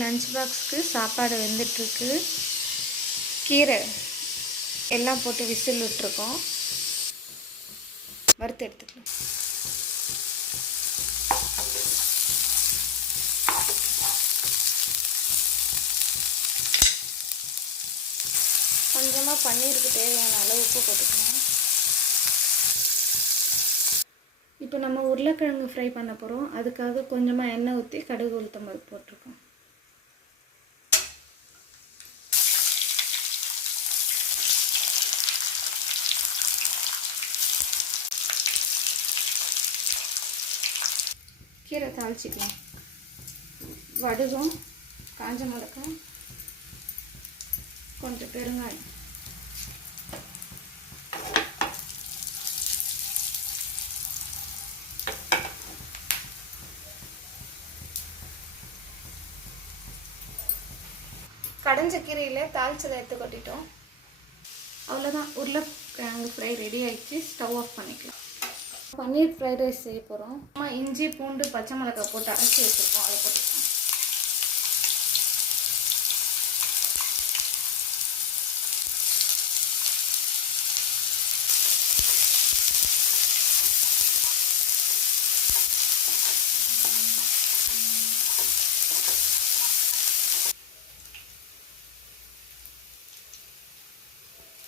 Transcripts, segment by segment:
Lunch பாக்ஸ்க்கு சாப்பாடு வெந்துட்டுருக்கு. கீரை எல்லாம் போட்டு விசில் விட்டுருக்கோம். வறுத்து எடுத்துக்கலாம். கொஞ்சமாக பன்னீருக்கு தேவையான அளவு உப்பு போட்டுக்கலாம். இப்போ நம்ம உருளைக்கிழங்கு ஃப்ரை பண்ண போகிறோம். அதுக்காக கொஞ்சமாக எண்ணெய் ஊற்றி கடுகு உளுத்தம் பருப்பு போட்டிருக்கோம். கீரை தாளிச்சிக்கலாம். வடுகம், காஞ்ச மிளகாய், கொஞ்சம் பெருங்காயம். கடைஞ்ச கீரையில் தாளிச்சதை எடுத்து கொட்டிட்டோம். அவ்வளோதான், உருளைக்கிழங்கு ஃப்ரை ரெடி ஆகிடுச்சு. ஸ்டவ் ஆஃப் பண்ணிக்கலாம். பன்னீர் ஃப்ரைட் ரைஸ் செய்ய போகிறோம். இஞ்சி பூண்டு பச்சை மிளகாய் போட்டு அரைச்சி வச்சுருக்கோம். அதை போட்டுக்கலாம்.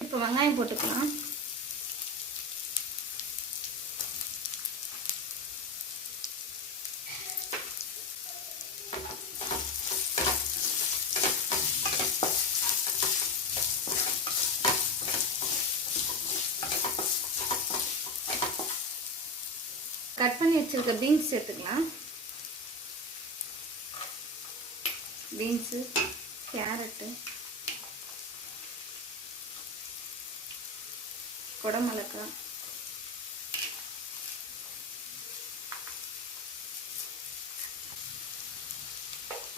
இப்போ வெங்காயம் போட்டுக்கலாம். கட் பண்ணி வச்சிருக்க பீன்ஸ் சேர்த்துக்கலாம். பீன்ஸு, கேரட்டு, குடமிளகாய்,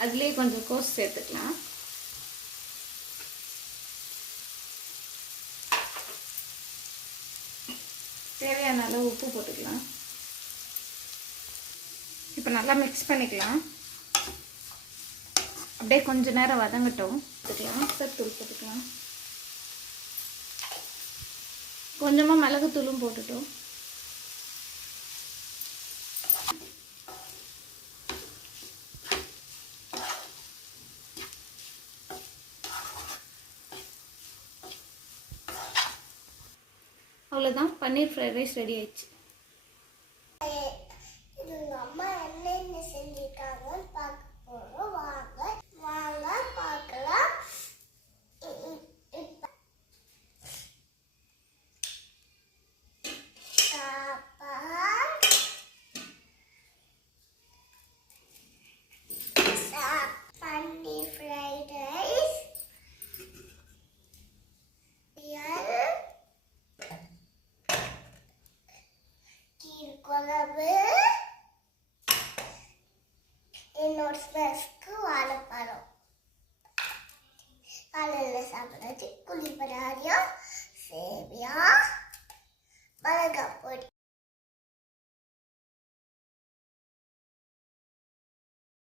அதுலேயே கொஞ்சம் கோஸ் சேர்த்துக்கலாம். தேவையான அளவு உப்பு போட்டுக்கலாம். இப்போ நல்லா மிக்ஸ் பண்ணிக்கலாம். அப்படியே கொஞ்ச நேரம் வதங்கட்டும். தூள் போட்டுக்கலாம். கொஞ்சமாக மிளகுத்தூளும் போட்டுட்டோம். அவ்வளோதான், பன்னீர் ஃப்ரைட் ரைஸ் ரெடி ஆயிடுச்சு. என்னோட ஸ்மெஸ்க்கு வாழைப்பழம், காலையில் சாப்பிட்றது குழிப்படாரியம், சேவியா, மிளகாய் பொடி.